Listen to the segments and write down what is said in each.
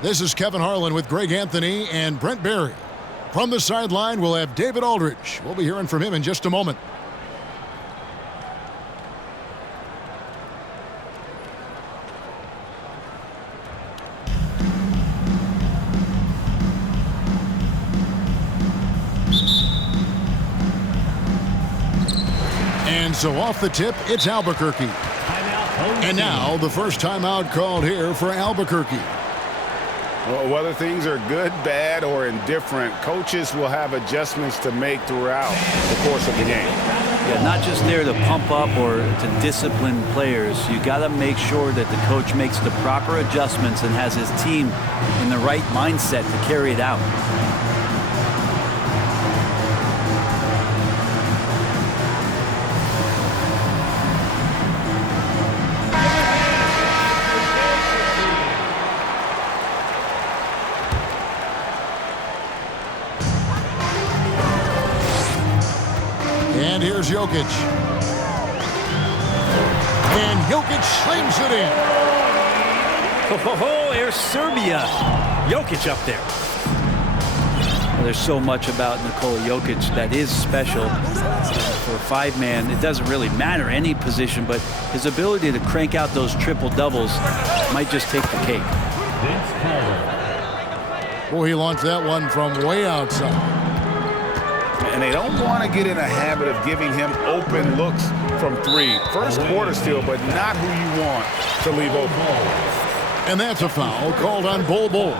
This is Kevin Harlan with Greg Anthony and Brent Barry. From the sideline, we'll have David Aldridge. We'll be hearing from him in just a moment. And so off the tip, it's Albuquerque. And now the first timeout called here for Albuquerque. Well, whether things are good, bad, or indifferent, coaches will have adjustments to make throughout the course of the game. Yeah, not just there to pump up or to discipline players. You got to make sure that the coach makes the proper adjustments and has his team in the right mindset to carry it out. And here's Jokic. And Jokic slings it in. Oh, there's Serbia. Jokic up there. Well, there's so much about Nikola Jokic that is special. For a five-man, it doesn't really matter any position, but his ability to crank out those triple-doubles might just take the cake. Boy, he launched that one from way outside. And they don't want to get in a habit of giving him open looks from three. First quarter still, but not who you want to leave open. And that's a foul called on Bol Bol.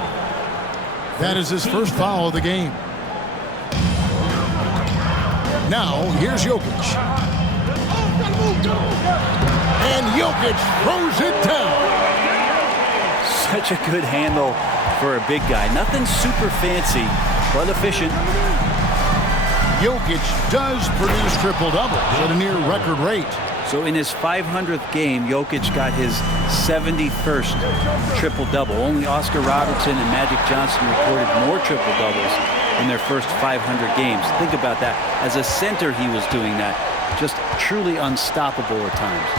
That is his first foul of the game. Now, here's Jokic. And Jokic throws it down. Such a good handle for a big guy. Nothing super fancy, but efficient. Jokic does produce triple-doubles at a near-record rate. So in his 500th game, Jokic got his 71st triple-double. Only Oscar Robertson and Magic Johnson recorded more triple-doubles in their first 500 games. Think about that. As a center, he was doing that. Just truly unstoppable at times.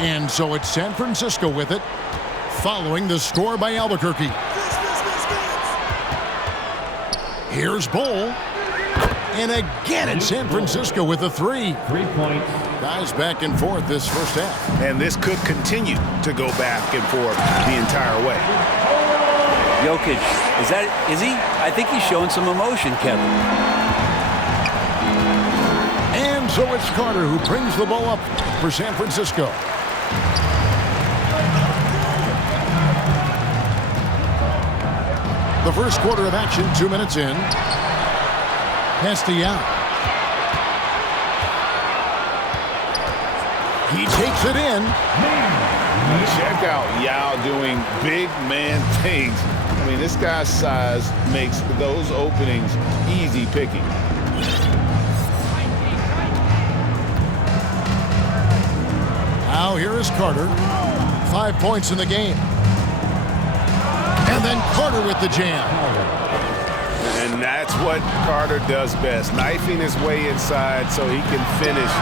And so it's San Francisco with it, following the score by Albuquerque. Here's Bol. And again, it's San Francisco with a three. 3 points. Guys back and forth this first half. And this could continue to go back and forth the entire way. Jokic, is he? I think he's showing some emotion, Kevin. And so it's Carter who brings the ball up for San Francisco. The first quarter of action, 2 minutes in. Castellano. He takes it in. Check out Yao doing big man things. I mean, this guy's size makes those openings easy picking. Now here is Carter. 5 points in the game. And then Carter with the jam. And that's what Carter does best, knifing his way inside so he can finish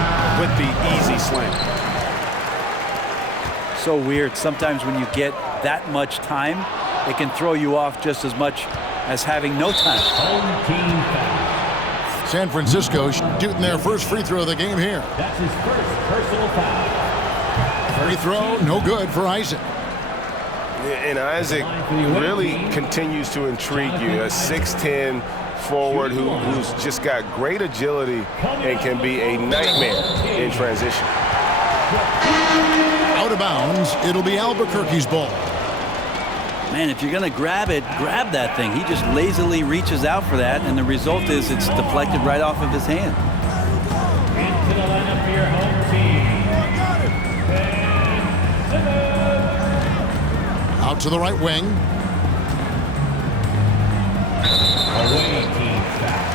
with the easy slam. So weird. Sometimes when you get that much time, it can throw you off just as much as having no time. Home team foul. San Francisco shooting their first free throw of the game here. That's his first personal foul. Free throw, no good for Isaac. And Isaac really continues to intrigue you. A 6'10" forward who's just got great agility and can be a nightmare in transition. Out of bounds, it'll be Albuquerque's ball. Man, if you're going to grab it, grab that thing. He just lazily reaches out for that, and the result is it's deflected right off of his hand. Into the lineup for your home team. Out to the right wing. Away team foul.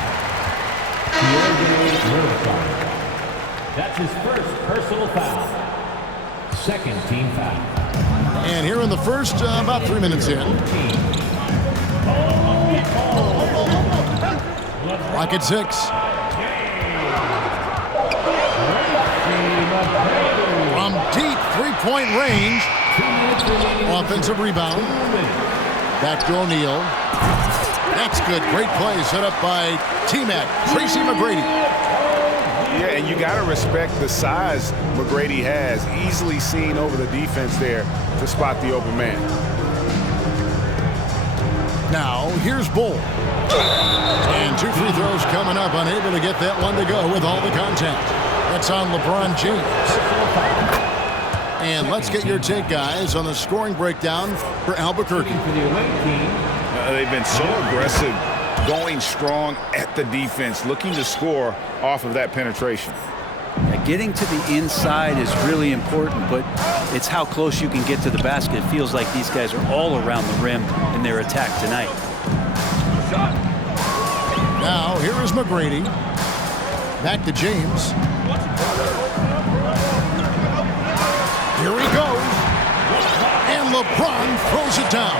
That's his first personal foul. Second team foul. And here in the first, about 3 minutes in. Rocket 6. From deep three-point range, Offensive rebound. Back to O'Neal. That's good. Great play set up by T-Mac, Tracy McGrady. Yeah, and you got to respect the size McGrady has. Easily seen over the defense there to spot the open man. Now, here's Bull. And 2 free throws coming up. Unable to get that one to go with all the contact. That's on LeBron James. And let's get your take, guys, on the scoring breakdown for Albuquerque. They've been so aggressive, going strong at the defense, looking to score off of that penetration. Getting to the inside is really important, but it's how close you can get to the basket. It feels like these guys are all around the rim in their attack tonight. Now, here is McGrady. Back to James. Here he goes. And LeBron throws it down.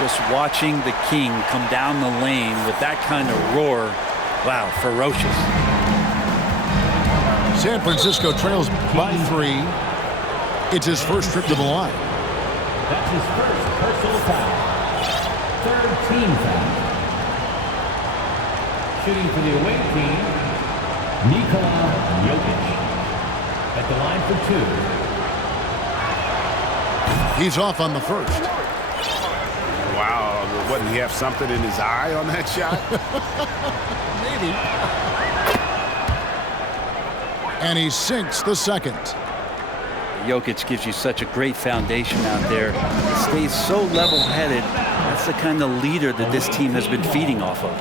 Just watching the King come down the lane with that kind of roar. Wow, ferocious. San Francisco trails by 3. It's his first trip to the line. That's his first personal foul. Third team foul. Shooting for the away team, Nikola Jokic. At the line for 2. He's off on the first. Wow, wouldn't he have something in his eye on that shot? Maybe. And he sinks the second. Jokic gives you such a great foundation out there. He stays so level-headed. That's the kind of leader that this team has been feeding off of.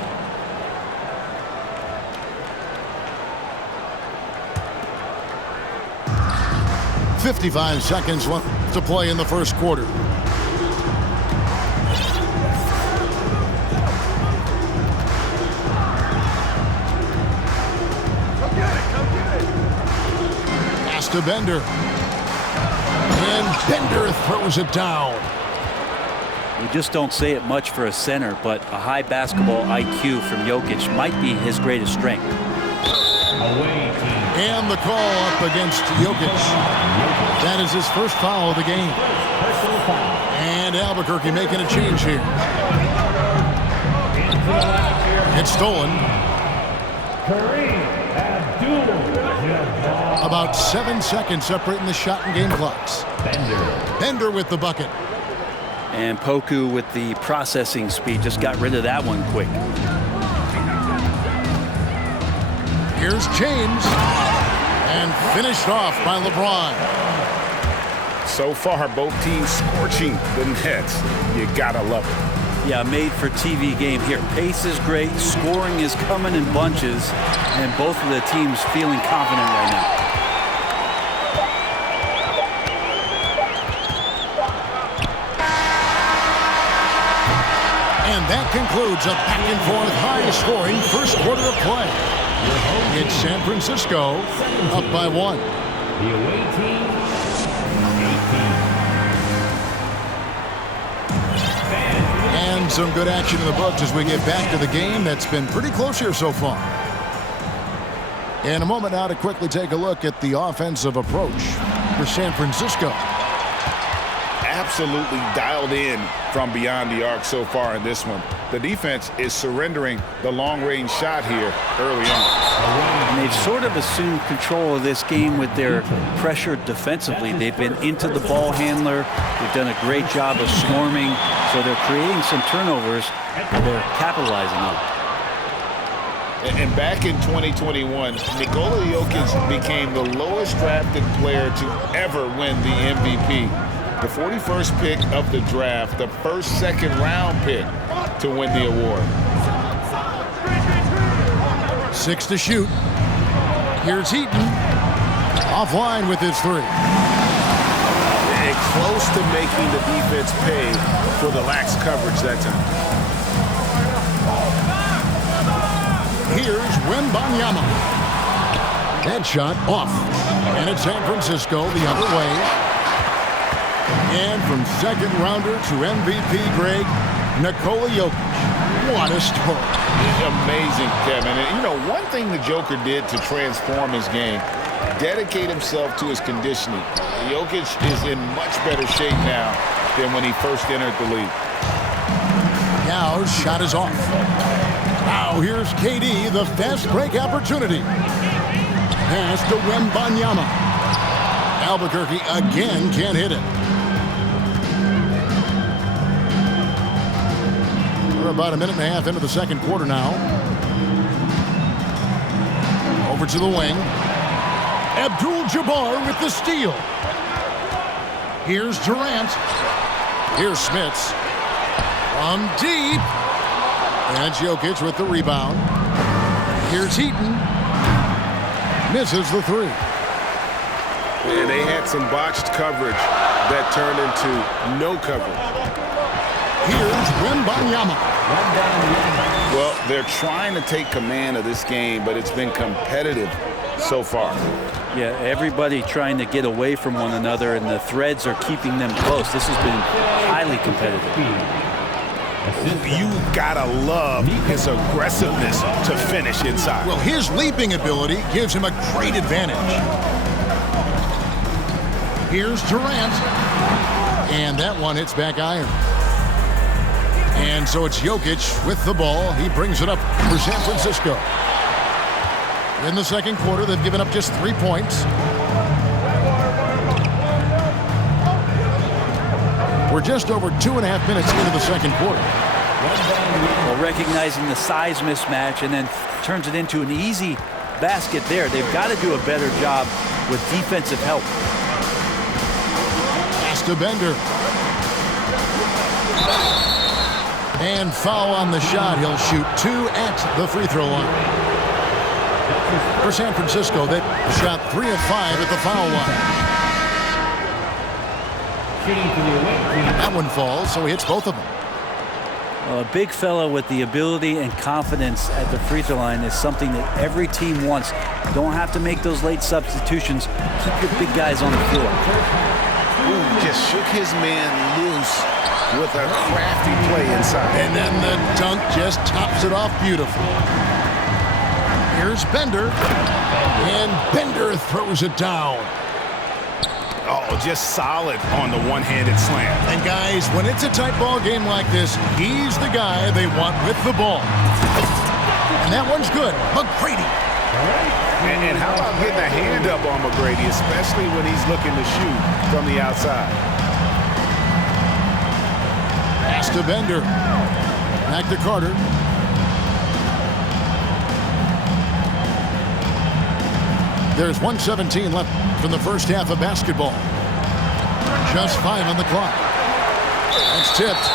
.55 seconds left to play in the first quarter. Pass to Bender. And Bender throws it down. We just don't say it much for a center, but a high basketball IQ from Jokic might be his greatest strength. Away team. And the call up against Jokic. That is his first foul of the game. Personal foul. And Albuquerque making a change here. It's stolen. Kareem Abdul-Jabbar. About 7 seconds separating the shot and game clocks. Bender with the bucket. And Poku with the processing speed just got rid of that one quick. Here's James. And finished off by LeBron. So far, both teams scorching the nets. You gotta love it. Yeah, made for TV game here. Pace is great, scoring is coming in bunches, and both of the teams feeling confident right now. And that concludes a back-and-forth high-scoring first quarter of play. It's San Francisco up by 1. The away team, 18. And some good action in the books as we get back to the game that's been pretty close here so far. In a moment now to quickly take a look at the offensive approach for San Francisco. Absolutely dialed in from beyond the arc so far in this one. The defense is surrendering the long-range shot here early on. And they've sort of assumed control of this game with their pressure defensively. They've been into the ball handler. They've done a great job of swarming. So they're creating some turnovers that they're capitalizing on. And back in 2021, Nikola Jokic became the lowest drafted player to ever win the MVP. The 41st pick of the draft, the first second-round pick to win the award. 6 to shoot. Here's Heaton. Offline with his 3. And close to making the defense pay for the lax coverage that time. Here's Wembanyama. That shot off. And it's San Francisco the other way. And from second rounder to MVP Greg, Nikola Jokic. What a story. Amazing, Kevin. And, you know, one thing the Joker did to transform his game dedicate himself to his conditioning. Jokic is in much better shape now than when he first entered the league. Yao shot is off. Now here's KD, the fast break opportunity. Pass to Wembanyama. Albuquerque again can't hit it. We're about a minute and a half into the second quarter now. Over to the wing. Abdul-Jabbar with the steal. Here's Durant. Here's Smits. From deep. And it's Jokic with the rebound. Here's Heaton. Misses the three. And they had some botched coverage that turned into no coverage. Here's Wembanyama. Well, they're trying to take command of this game, but it's been competitive so far. Yeah, everybody trying to get away from one another, and the threads are keeping them close. This has been highly competitive. You gotta love his aggressiveness to finish inside. Well, his leaping ability gives him a great advantage. Here's Durant. And that one hits back iron. And so it's Jokic with the ball. He brings it up for San Francisco. In the second quarter, they've given up just 3 points. We're just over 2.5 minutes into the second quarter. Well, recognizing the size mismatch and then turns it into an easy basket there. They've got to do a better job with defensive help. Pass to Bender. And foul on the shot. He'll shoot 2 at the free throw line. For San Francisco, they shot 3 of 5 at the foul line. That one falls, so he hits both of them. Well, a big fella with the ability and confidence at the free throw line is something that every team wants. Don't have to make those late substitutions. Keep your big guys on the floor. Ooh, just shook his man loose with a crafty play inside. And then the dunk just tops it off beautifully. Here's Bender. And Bender throws it down. Oh, just solid on the one-handed slam. And guys, when it's a tight ball game like this, he's the guy they want with the ball. And that one's good. McGrady. And how about getting a hand up on McGrady, especially when he's looking to shoot from the outside. Pass to Bender. Back to Carter. There's 1:17 left from the first half of basketball. Just 5 on the clock. It's tipped.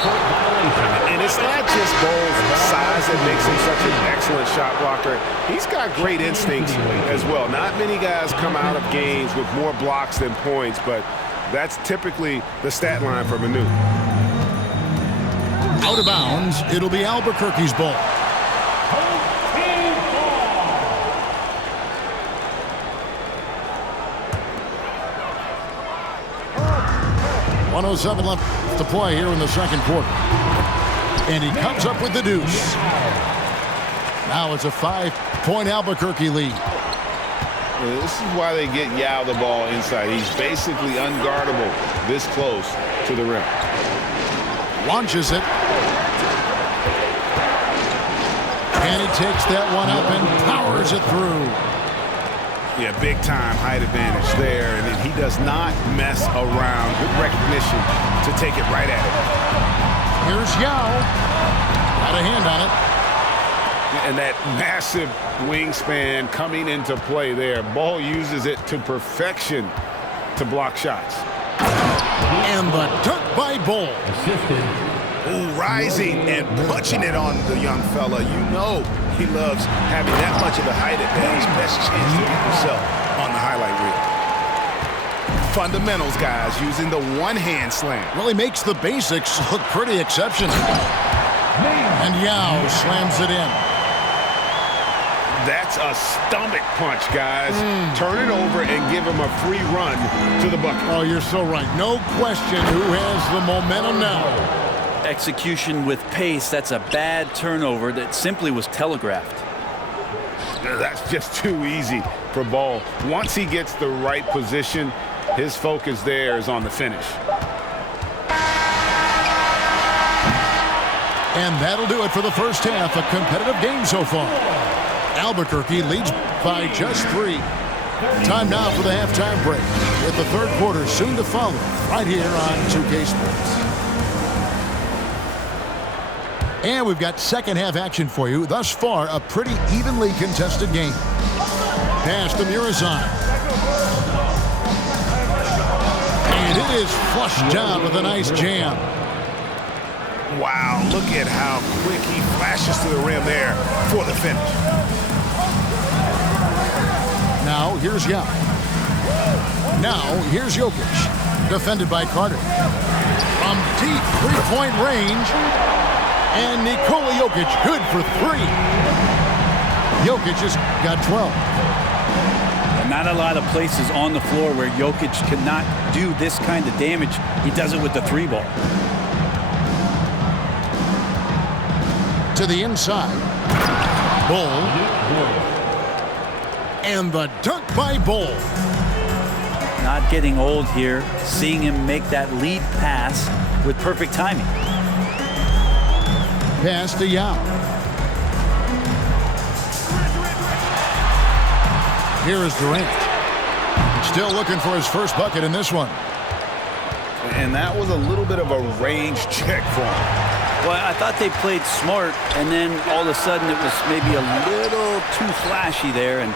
And it's not just Bole's size that makes him such an excellent shot blocker. He's got great instincts as well. Not many guys come out of games with more blocks than points, but that's typically the stat line for Manu. Out of bounds. It'll be Albuquerque's ball. 1:07 left to play here in the second quarter. And he comes up with the deuce. Now it's a 5-point Albuquerque lead. This is why they get Yao the ball inside. He's basically unguardable this close to the rim. Launches it. And he takes that one up and powers it through. Yeah, big time height advantage there, and then he does not mess around. Good recognition to take it right at it. Here's Yao. Got a hand on it. And that massive wingspan coming into play there. Ball uses it to perfection to block shots. And the dunk by Bol. Ooh, rising and punching it on the young fella. You know he loves having that much of a height advantage. Best chance to beat himself on the highlight reel. Fundamentals, guys, using the one-hand slam. Really makes the basics look pretty exceptional. And Yao slams it in. That's a stomach punch, guys. Turn it over and give him a free run to the bucket. Oh, you're so right. No question who has the momentum now. Execution with pace. That's a bad turnover that simply was telegraphed. That's just too easy for Ball. Once he gets the right position, his focus there is on the finish. And that'll do it for the first half. A competitive game so far. Albuquerque leads by just 3. Time now for the halftime break, with the third quarter soon to follow right here on 2K Sports. And we've got second half action for you. Thus far, a pretty evenly contested game. Pass to Murazan. And it is flushed down with a nice jam. Wow, look at how quick he flashes to the rim there for the finish. Now, here's Yao. Now, here's Jokic. Defended by Carter. From deep three-point range. And Nikola Jokic good for 3. Jokic has got 12. Not a lot of places on the floor where Jokic cannot do this kind of damage. He does it with the 3 ball. To the inside. Bull. And the dunk by Bull. Not getting old here. Seeing him make that lead pass with perfect timing. Pass to Yao. Here is Durant. Still looking for his first bucket in this one. And that was a little bit of a range check for him. Well, I thought they played smart, and then all of a sudden it was maybe a little too flashy there, and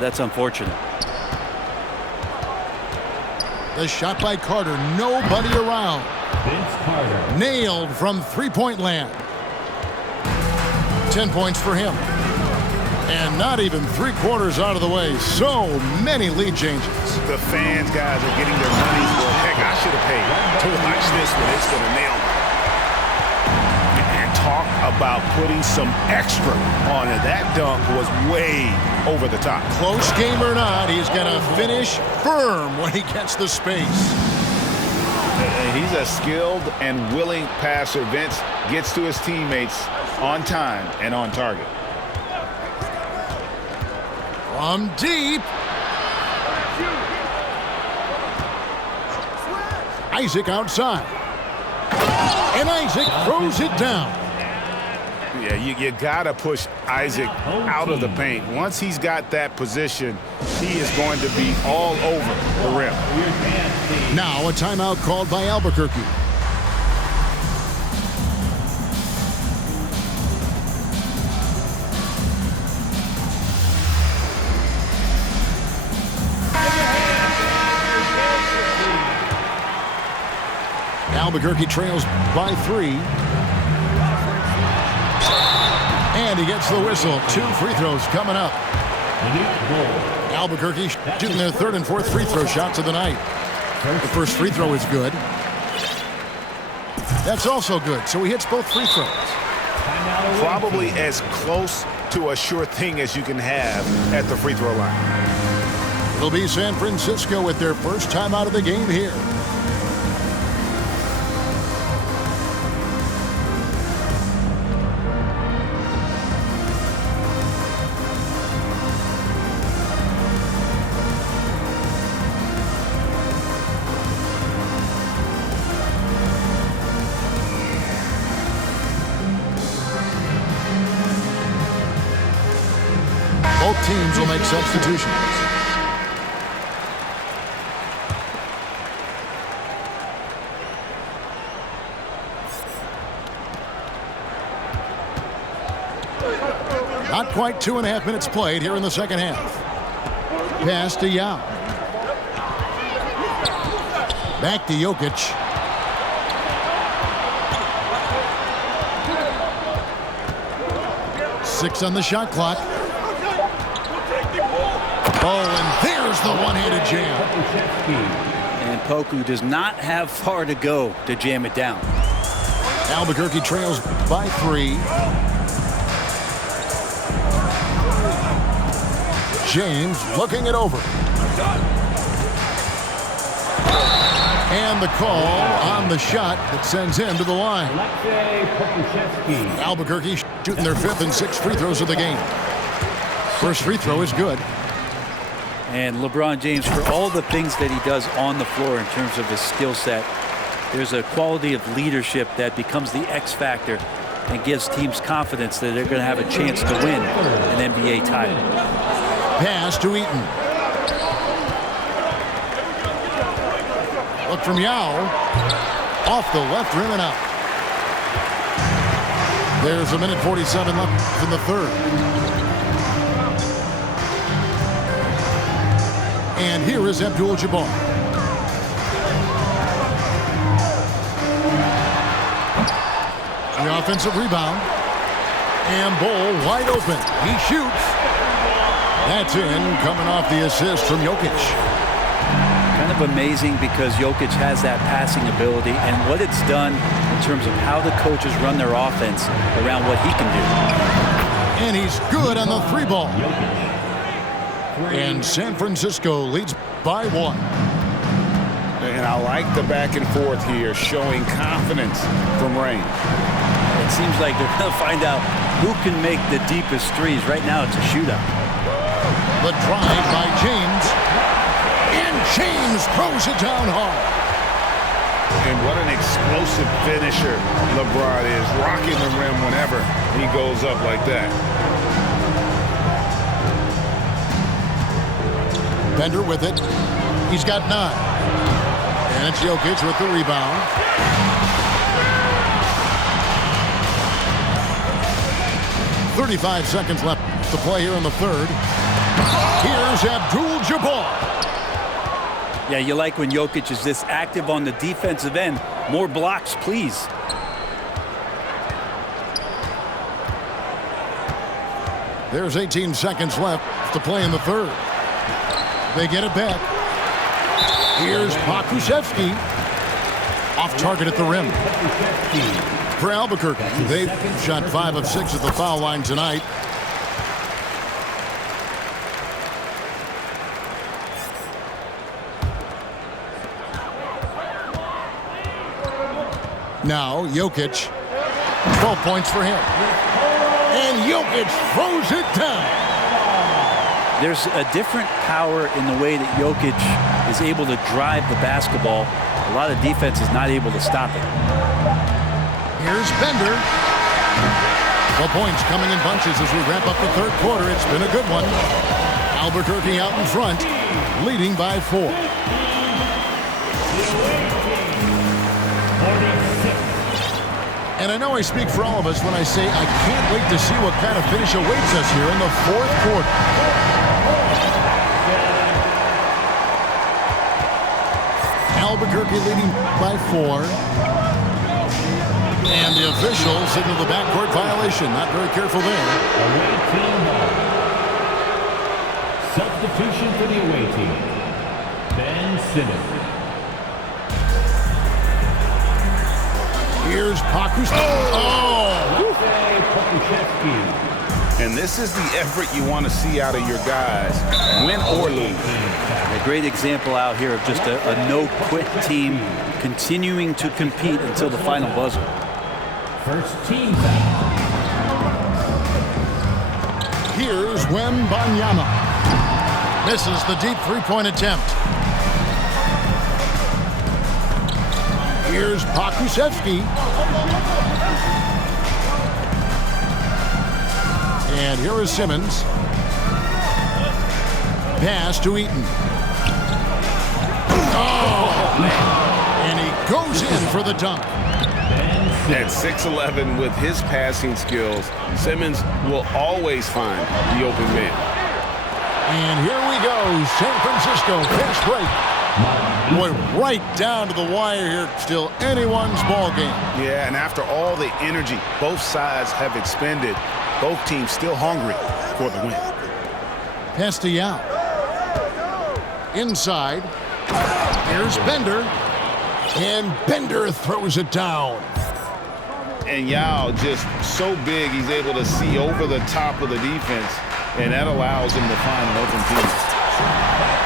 that's unfortunate. The shot by Carter, nobody around. Vince Carter. Nailed from three-point land. 10 points for him. And not even 3/4 out of the way. So many lead changes. The fans, guys, are getting their money's worth. Heck, I should have paid to watch this one. It's going to nail me. And talk about putting some extra on it. That dunk was way over the top. Close game or not, he's going to finish firm when he gets the space. He's a skilled and willing passer. Vince gets to his teammates on time and on target. From deep. Isaac outside. And Isaac throws it down. Yeah, you got to push Isaac out of the paint. Once he's got that position, he is going to be all over the rim. Now a timeout called by Albuquerque. Albuquerque trails by 3. And he gets the whistle. 2 free throws coming up. Albuquerque shooting their 3rd and 4th free throw shots of the night. The first free throw is good. That's also good, so he hits both free throws. Probably as close to a sure thing as you can have at the free throw line. It'll be San Francisco with their first time out of the game here. Both teams will make substitutions. Not quite 2.5 minutes played here in the second half. Pass to Yao. Back to Jokic. Six on the shot clock. Oh, and there's the one-handed jam. And Poku does not have far to go to jam it down. Albuquerque trails by 3. James looking it over. And the call on the shot that sends him to the line. Albuquerque shooting their 5th and 6th free throws of the game. First free throw is good. And LeBron James, for all the things that he does on the floor in terms of his skill set, there's a quality of leadership that becomes the X factor and gives teams confidence that they're going to have a chance to win an NBA title. Pass to Eaton. Look from Yao. Off the left rim and out. There's a minute 47 left in the third. And here is Abdul-Jabbar. The offensive rebound. And Bull wide open. He shoots. That's in, coming off the assist from Jokic. Kind of amazing because Jokic has that passing ability and what it's done in terms of how the coaches run their offense around what he can do. And he's good on the three ball. And San Francisco leads by 1. And I like the back and forth here, showing confidence from range. It seems like they're going to find out who can make the deepest threes. Right now, it's a shootout. The drive by James. And James throws it down hard. And what an explosive finisher LeBron is, rocking the rim whenever he goes up like that. Bender with it. He's got 9. And it's Jokic with the rebound. .35 seconds left to play here in the third. Here's Abdul-Jabbar. Yeah, you like when Jokic is this active on the defensive end. More blocks, please. There's 18 seconds left to play in the third. They get it back. Here's Pokusevski. Off target at the rim. For Albuquerque, they've shot 5 of 6 at the foul line tonight. Now, Jokic, 12 points for him. And Jokic throws it down. There's a different power in the way that Jokic is able to drive the basketball. A lot of defense is not able to stop it. Here's Bender. Well, points coming in bunches as we wrap up the third quarter. It's been a good one. Albuquerque out in front, leading by 4. And I know I speak for all of us when I say I can't wait to see what kind of finish awaits us here in the fourth quarter. Albuquerque leading by 4. And the official signaled the backcourt violation. Not very careful there. Away team ball. Substitution for the away team. Ben Simmons. Here's Pokusevski. And this is the effort you want to see out of your guys, win or lose. A great example out here of just a no-quit team continuing to compete until the final buzzer. First team foul. Here's Wembanyama. Misses the deep three-point attempt. Here's Pokusevski. And here is Simmons. Pass to Eaton. Oh! And he goes in for the dunk. At 6'11", with his passing skills, Simmons will always find the open man. And here we go, San Francisco, fast break. Boy, right down to the wire here. Still anyone's ball game. Yeah, and after all the energy both sides have expended, both teams still hungry for the win. Pass to Yao. Inside. Here's Bender. And Bender throws it down. And Yao just so big, he's able to see over the top of the defense, and that allows him to find an open piece.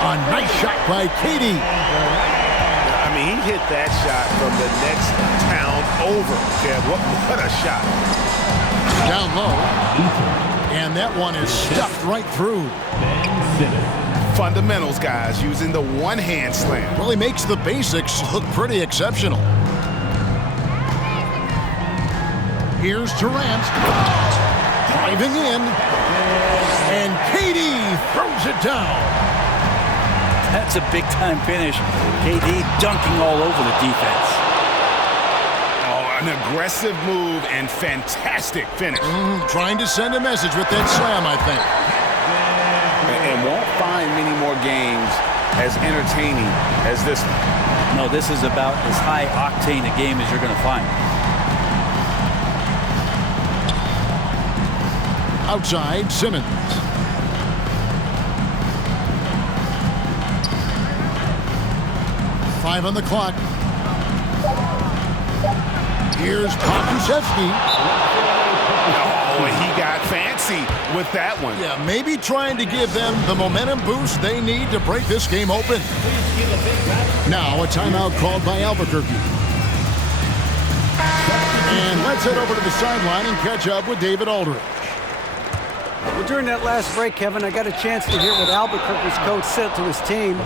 A nice shot by Katie. I mean, he hit that shot from the next town over. Kev, what a shot. Down low. And that one is stuffed right through. Fundamentals, guys, using the one-hand slam. Well, he makes the basics look pretty exceptional. Here's Durant. Driving in. And KD throws it down. That's a big-time finish. KD dunking all over the defense. An aggressive move and fantastic finish. Trying to send a message with that slam, I think. And won't find many more games as entertaining as this one. No, this is about as high octane a game as you're going to find. Outside, Simmons. Five on the clock. Here's Pokusevski. Oh, he got fancy with that one. Yeah, maybe trying to give them the momentum boost they need to break this game open. Now a timeout called by Albuquerque. And let's head over to the sideline and catch up with David Aldridge. Well, during that last break, Kevin, I got a chance to hear what Albuquerque's coach said to his team.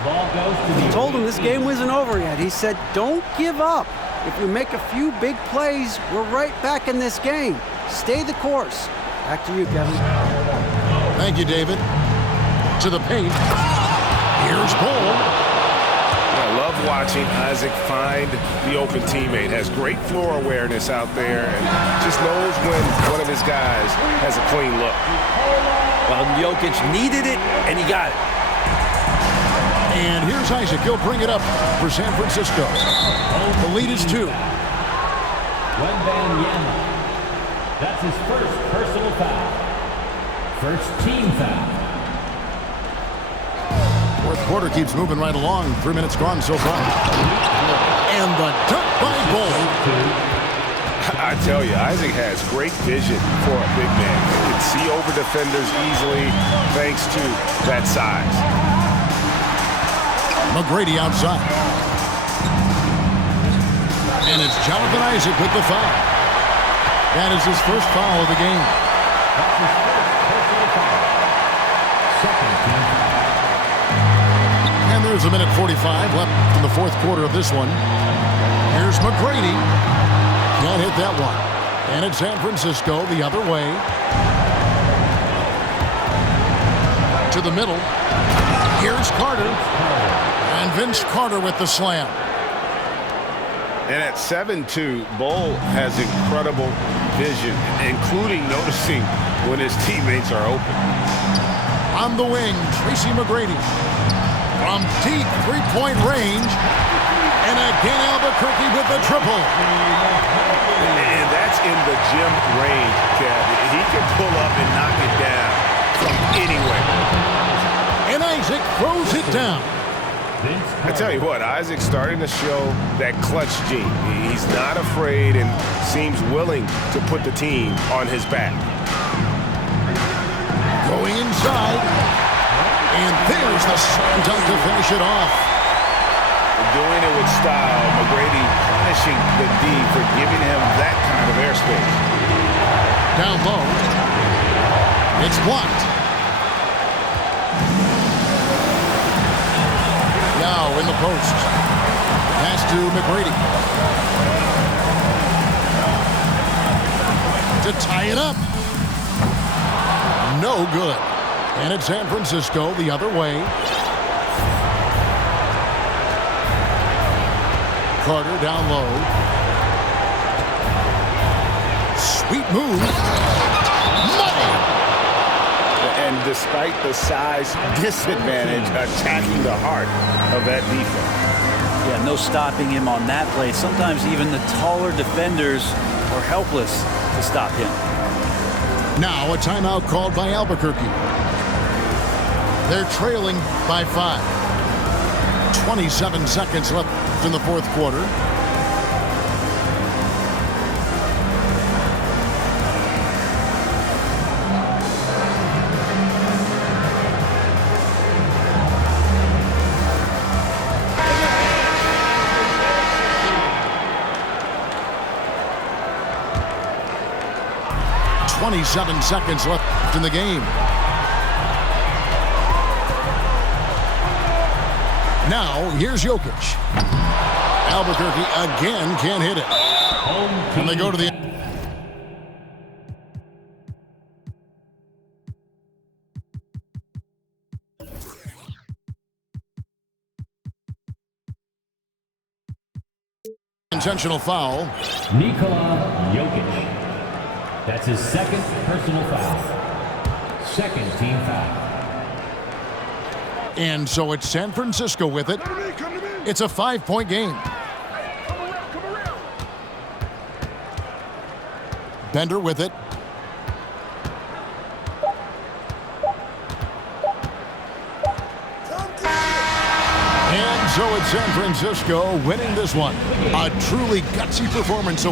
He told them this game wasn't over yet. He said, don't give up. If we make a few big plays, we're right back in this game. Stay the course. Back to you, Kevin. Thank you, David. To the paint. Here's Bull. I love watching Isaac find the open teammate. Has great floor awareness out there and just knows when one of his guys has a clean look. Well, Jokic needed it, and he got it. And here's Isaac. He'll bring it up for San Francisco. The lead is 2. Wembanyama. That's his first personal foul. First team foul. Fourth quarter keeps moving right along. 3 minutes gone so far. And the dunk by Bull. I tell you, Isaac has great vision for a big man. He can see over defenders easily thanks to that size. McGrady outside. And it's Jonathan Isaac with the foul. That is his first foul of the game. That's his first personal foul. Second team foul. And there's a minute 45 left in the fourth quarter of this one. Here's McGrady. Can't hit that one. And it's San Francisco the other way. To the middle. Here's Carter. And Vince Carter with the slam. And at 7'2", Bull has incredible vision, including noticing when his teammates are open. On the wing, Tracy McGrady. From deep three-point range. And again, Albuquerque with the triple. And that's in the gym range, Kev. He can pull up and knock it down from anywhere. And Isaac throws it down. I tell you what, Isaac's starting to show that clutch gene. He's not afraid and seems willing to put the team on his back. Going inside. And there's the slam dunk to finish it off. Doing it with style. McGrady punishing the D for giving him that kind of airspace. Down low. It's blocked. Now in the post. Pass to McGrady. To tie it up. No good. And it's San Francisco the other way. Carter down low. Sweet move. Money. And despite the size disadvantage, attacking the heart of that defense. Yeah, no stopping him on that play. Sometimes even the taller defenders are helpless to stop him. Now a timeout called by Albuquerque. They're trailing by 5. 27 seconds left in the fourth quarter. 27 seconds left in the game. Now, here's Jokic. Albuquerque again can't hit it. And they go to the... intentional foul. Nikola Jokic. That's his second personal foul. Second team foul. And so it's San Francisco with it. It's a 5-point game. Bender with it. And so it's San Francisco winning this one. A truly gutsy performance.